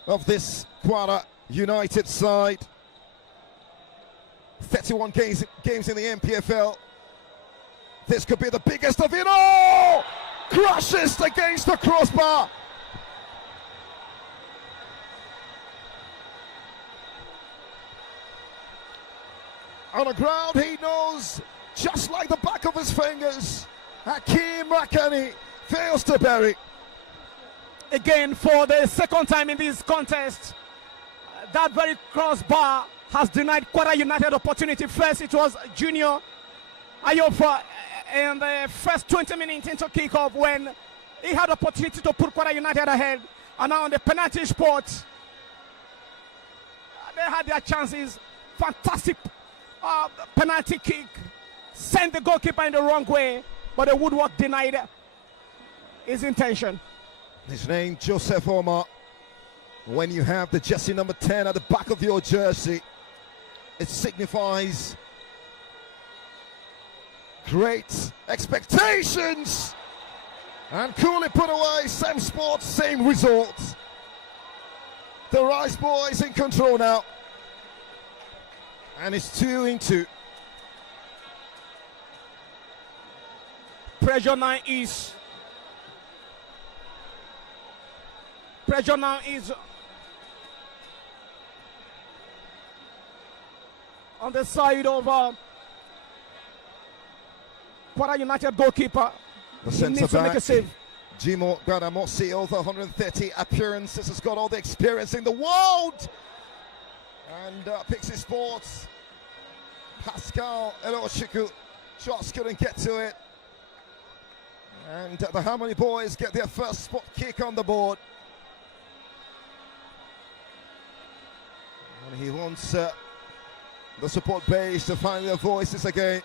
of this Kwara United side. 31 games in the MPFL. This could be the biggest of it all! Crashes against the crossbar. On the ground, he knows, just like the back of his fingers, Hakeem Akani fails to bury. Again, for the second time in this contest, that very crossbar has denied Kwara United opportunity. First, it was Junior Ayofa in the first 20 minutes into kickoff when he had opportunity to put Kwara United ahead. And now on the penalty spot, they had their chances. Fantastic penalty kick. Sent the goalkeeper in the wrong way, but the woodwork denied his intention. His name, Joseph Omar. When you have the jersey number 10 at the back of your jersey, it signifies Great expectations. And coolly put away. Same sport, same results. The Rice Boys in control now. And it's 2-2. Pressure now is on the side of Kwara United goalkeeper. The He centre needs to make a back, save. Jimo Gradamosi, over 130 appearances, has got all the experience in the world. And picks his sports. Pascal Elochiku just couldn't get to it. And the Harmony Boys get their first spot kick on the board. And he wants the support base to find their voices again.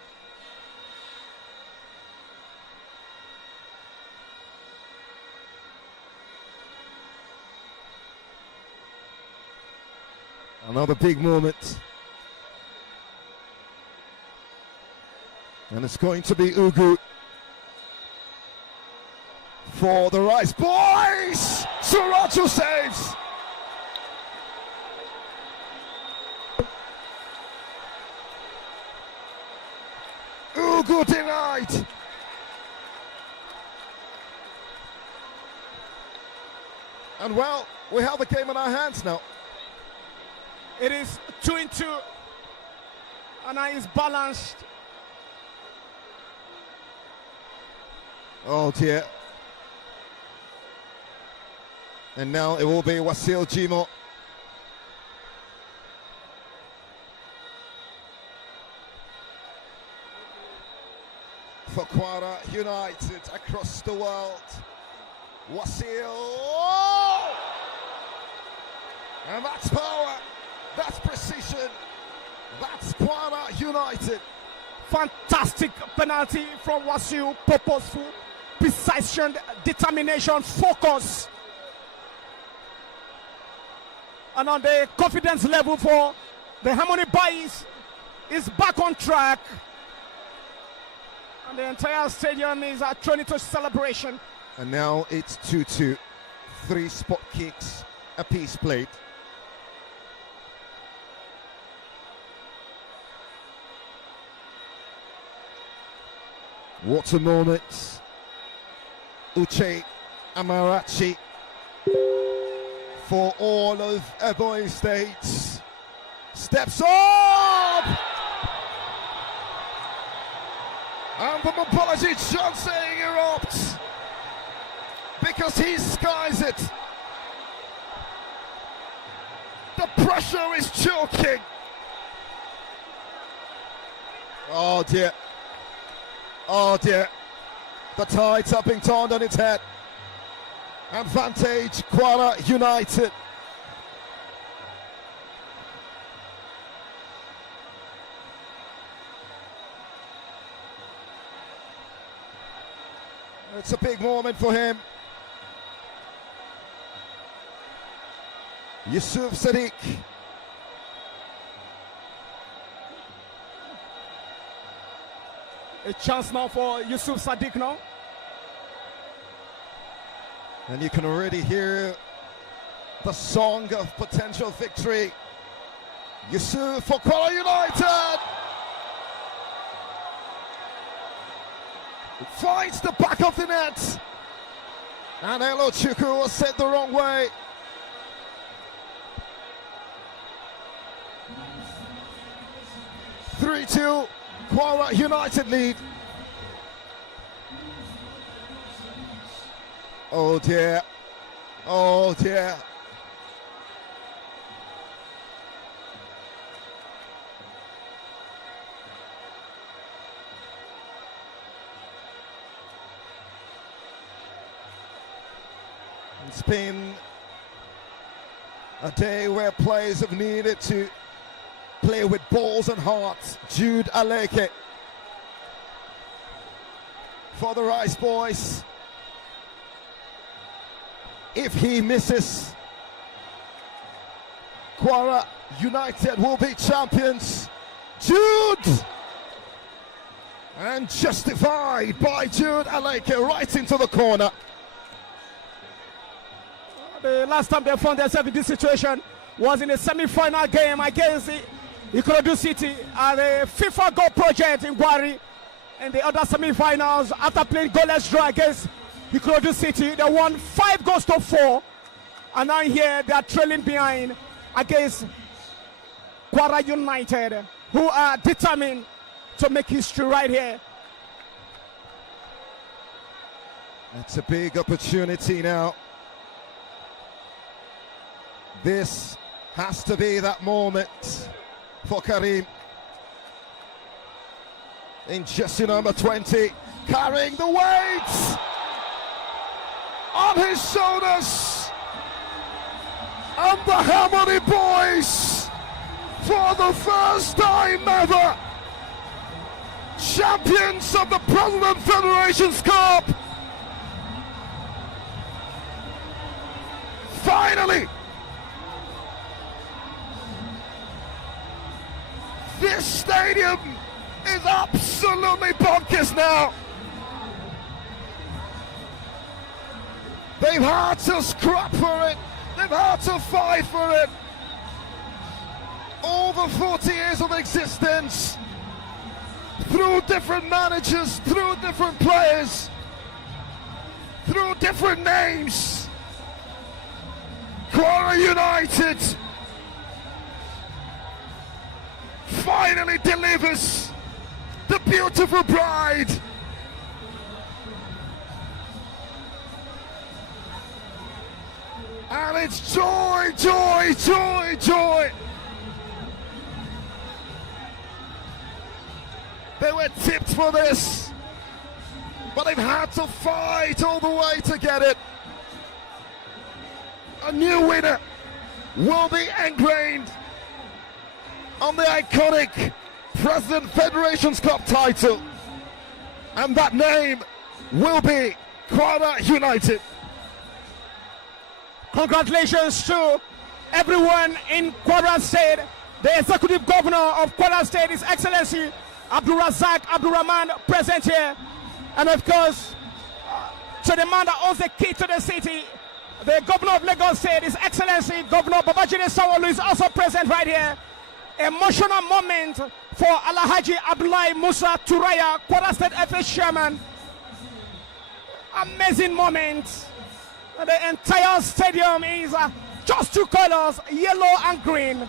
Another big moment. And it's going to be Ugu for the Rice Boys. Suracho saves. Ugu denied. And well, we have the game in our hands now. It is 2-2, and now it's balanced. Oh dear. And now it will be Wasil Jimo. For Kwara United across the world. Wasil. Oh! And that's power. That's precision. That's Kwara United. Fantastic penalty from Wasil. Purposeful, precision, determination, focus. And on the confidence level for the Harmony Boys is back on track. And the entire stadium is at 22 celebration. And now it's 2-2. 3 spot kicks apiece played. What a moment. Uche Amarachi for all of Ebonyi State. Steps up! And the Mapology Johnson erupts because he skies it. The pressure is choking. Oh dear. Oh dear. The tides are being turned on its head. Advantage Kwara United. It's a big moment for him. Yusuf Sadiq. A chance now for Yusuf Sadiq now. And you can already hear the song of potential victory. Yusuf for Kwara United. Finds the back of the net. And Elo Chukwu was set the wrong way. (3-2) Kwara United lead. Oh dear. Oh dear. It's been a day where players have needed to play with balls and hearts. Jude Aleke for the Rice Boys. If he misses, Kwara United will be champions. Jude! And justified by Jude Aleke right into the corner. The last time they found themselves in this situation was in a semi-final game against Ikorodu City at the FIFA Goal Project in Kwara. In the other semi-finals, after playing goalless draw against Ikorodu City, they won 5-4. And now here they are trailing behind against Kwara United, who are determined to make history right here. It's a big opportunity now. This has to be that moment for Karim. In jersey number 20, carrying the weight on his shoulders. And the Harmony Boys, for the first time ever, champions of the President Federations Cup. Finally, this stadium is absolutely bonkers now. They've had to scrap for it. They've had to fight for it. Over 40 years of existence, through different managers, through different players, through different names, Kwara United finally delivers the beautiful bride. And it's joy, joy, joy, joy. They were tipped for this, but they've had to fight all the way to get it. A new winner will be ingrained on the iconic President Federations Cup title, and that name will be Kwara United. Congratulations to everyone in Kwara State. The Executive Governor of Kwara State, His Excellency Abdul Razak Abdurrahman, present here. And of course, to the man that owns the key to the city, the Governor of Lagos State, His Excellency Governor Babajide Sanwo-Olu, is also present right here. Emotional moment for Alhaji Abdullahi Musa Turaya, Kwara State FA Chairman. Amazing moment. The entire stadium is just two colors, yellow and green.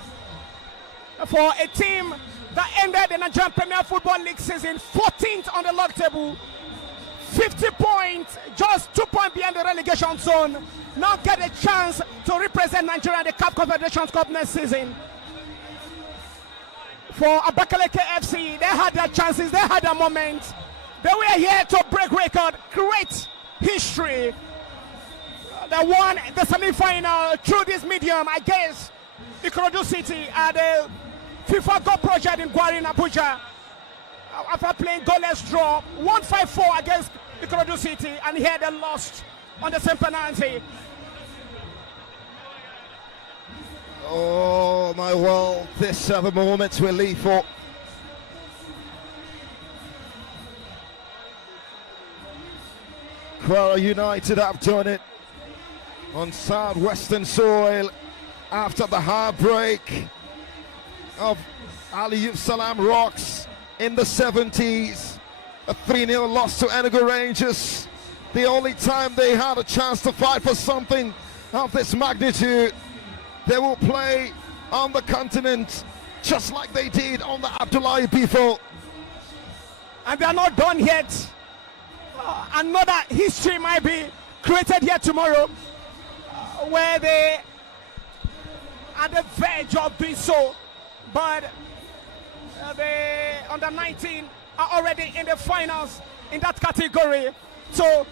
For a team that ended the Nigerian Premier Football League season 14th on the log table, 50 points, just 2 points behind the relegation zone. Now get a chance to represent Nigeria in the CAF Confederations Cup next season. For Abakaliki FC, they had their chances, they had their moments. They were here to break record, create history. They won the semi-final through this medium against Ikorodu City at the FIFA Goal Project in Kwara in Abuja. After playing goalless draw, 1-5-4 against Ikorodu City, and here they lost on the same penalty. Oh my world, this the moments we're lethal. Kwara United have done it on southwestern soil after the heartbreak of Ali Salam Rocks in the 70s. A 3-0 loss to Enugu Rangers. The only time they had a chance to fight for something of this magnitude. They will play on the continent just like they did on the Abdullahi Bifo. And they are not done yet. Another history might be created here tomorrow, where they are the verge of doing so. But the under 19 are already in the finals in that category. So,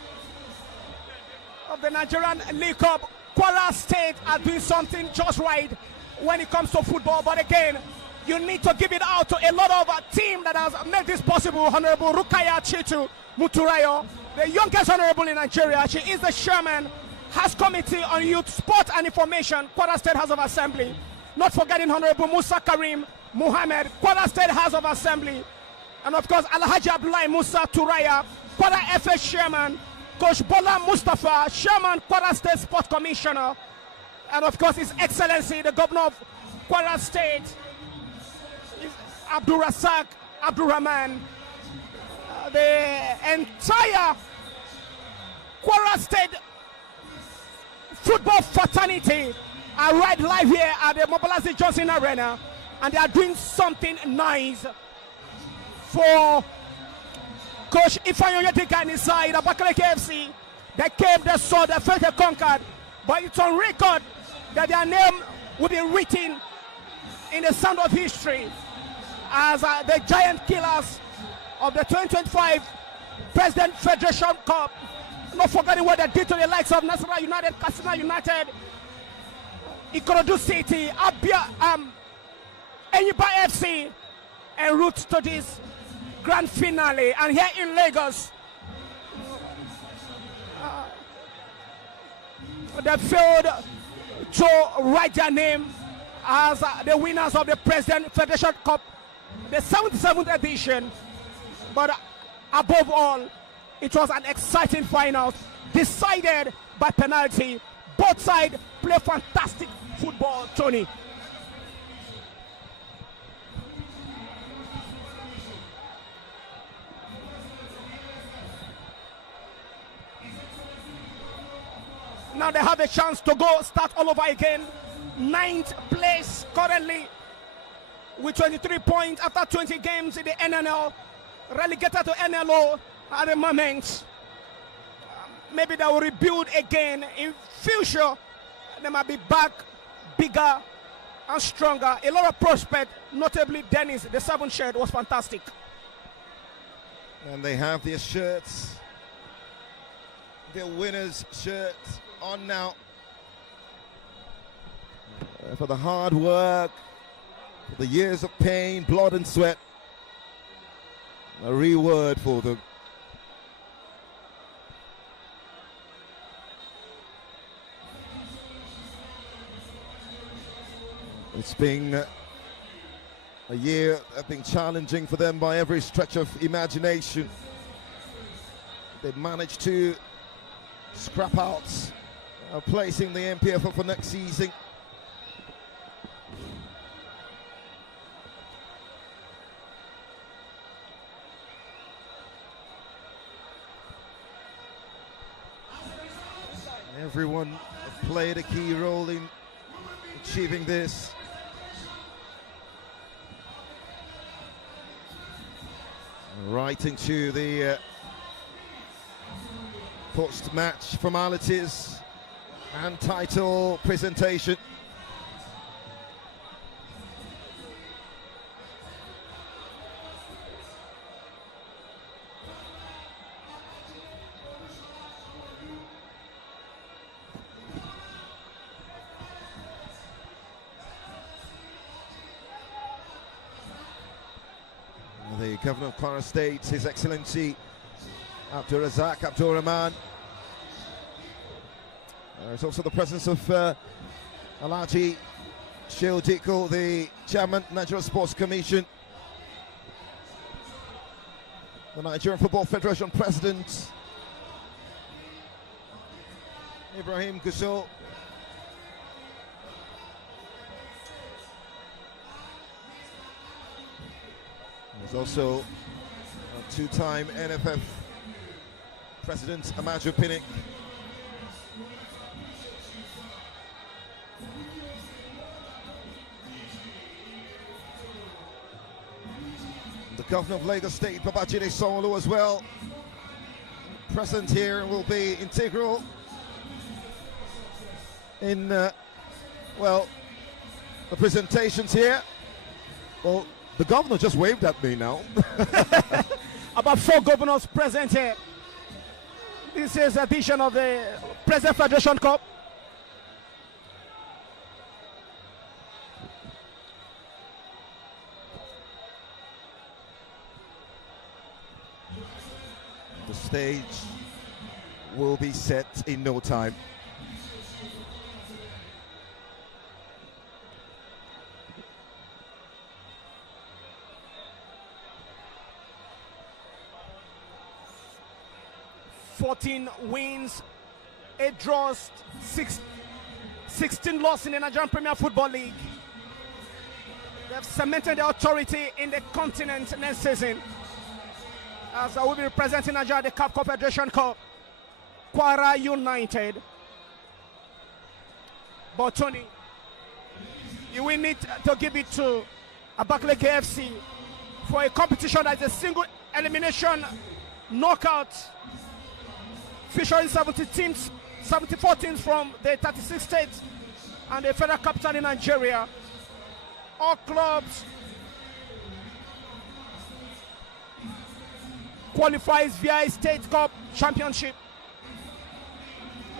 of the Nigerian League Cup, Kwara State are doing something just right when it comes to football. But again, you need to give it out to a lot of team that has made this possible. Honorable Rukaya Chitu Muturayo, the youngest honorable in Nigeria. She is the chairman, House Committee on Youth, Sport and Information, Kwara State House of Assembly. Not forgetting Honorable Musa Karim Muhammad, Kwara State House of Assembly. And of course, Alhaji Abdullahi Musa Turaya, Kwara FA Chairman, Coach Bola Mustafa, Chairman, Kwara State Sport Commissioner, and of course, His Excellency, the Governor of Kwara State, Abdul Razak Abdul Rahman, the entire Kwara State football fraternity are right live here at the Mobilazi Johnson Arena, and they are doing something nice for Coach Ifeanyi Onyedika and his side, Abakaliki FC. They came, they saw, they felt, they conquered, but it's on record that their name will be written in the sand of history as the giant killers of the 2025 President Federation Cup. Not forgetting what they did to the likes of Nasarawa United, Katsina United, Ikorodu City, Abia, Enyimba FC, en route to this grand finale. And here in Lagos, they failed to write their name as the winners of the President Federation Cup, the 77th edition. But above all, it was an exciting final decided by penalty. Both sides play fantastic football, Tony. Now they have a chance to go start all over again. 9th place currently with 23 points after 20 games in the NNL. Relegated to NLO at the moment. Maybe they will rebuild again in future. They might be back bigger and stronger. A lot of prospect, notably Dennis, the 7th shirt was fantastic. And they have their shirts, their winners' shirts on now. For the hard work, for the years of pain, blood and sweat. A reward for them. It's been a year that's been challenging for them by every stretch of imagination. They've managed to scrap out placing the MPFL for next season. Everyone played a key role in achieving this. Right into the post-match formalities and title presentation. The Governor of Kwara State, His Excellency Abdul Razak Abdul Rahman. There's also the presence of Alhaji Shehu Dikko, the Chairman, Nigeria Sports Commission, the Nigerian Football Federation President, Ibrahim Gusau. There's also a two-time NFF President Amaju Pinnick. The Governor of Lagos State, Babajide Sanwo-Olu, as well, present here and will be integral in, well, the presentations here. Well, the governor just waved at me now. About 4 governors present here. This is edition of the President Federation Cup. The stage will be set in no time. 14 wins, 8 draws, 16 losses in the Nigerian Premier Football League. They have cemented their authority in the continent next season, as I will be representing Nigeria at the CAF Confederation Cup. Kwara United. But Tony, you will need to give it to Abakaliki FC for a competition that is a single elimination knockout featuring 74 teams from the 36 states and the federal capital in Nigeria. All clubs qualifies via a state cup championship.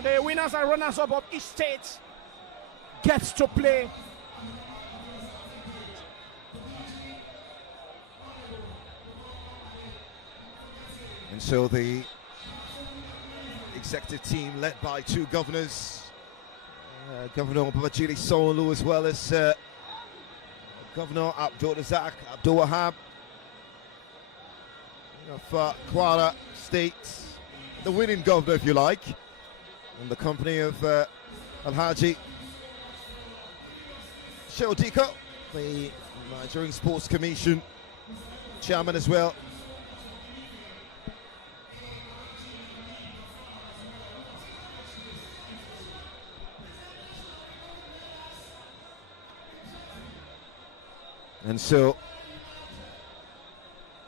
The winners and runners-up of each state gets to play. And so the executive team led by 2 governors, Governor Babajiri Sanwo-Olu as well as Governor Abdul Razak Abdul Wahab of Kwara State, the winning governor if you like, in the company of Alhaji Sheodiko, the Nigerian Sports Commission chairman as well. And so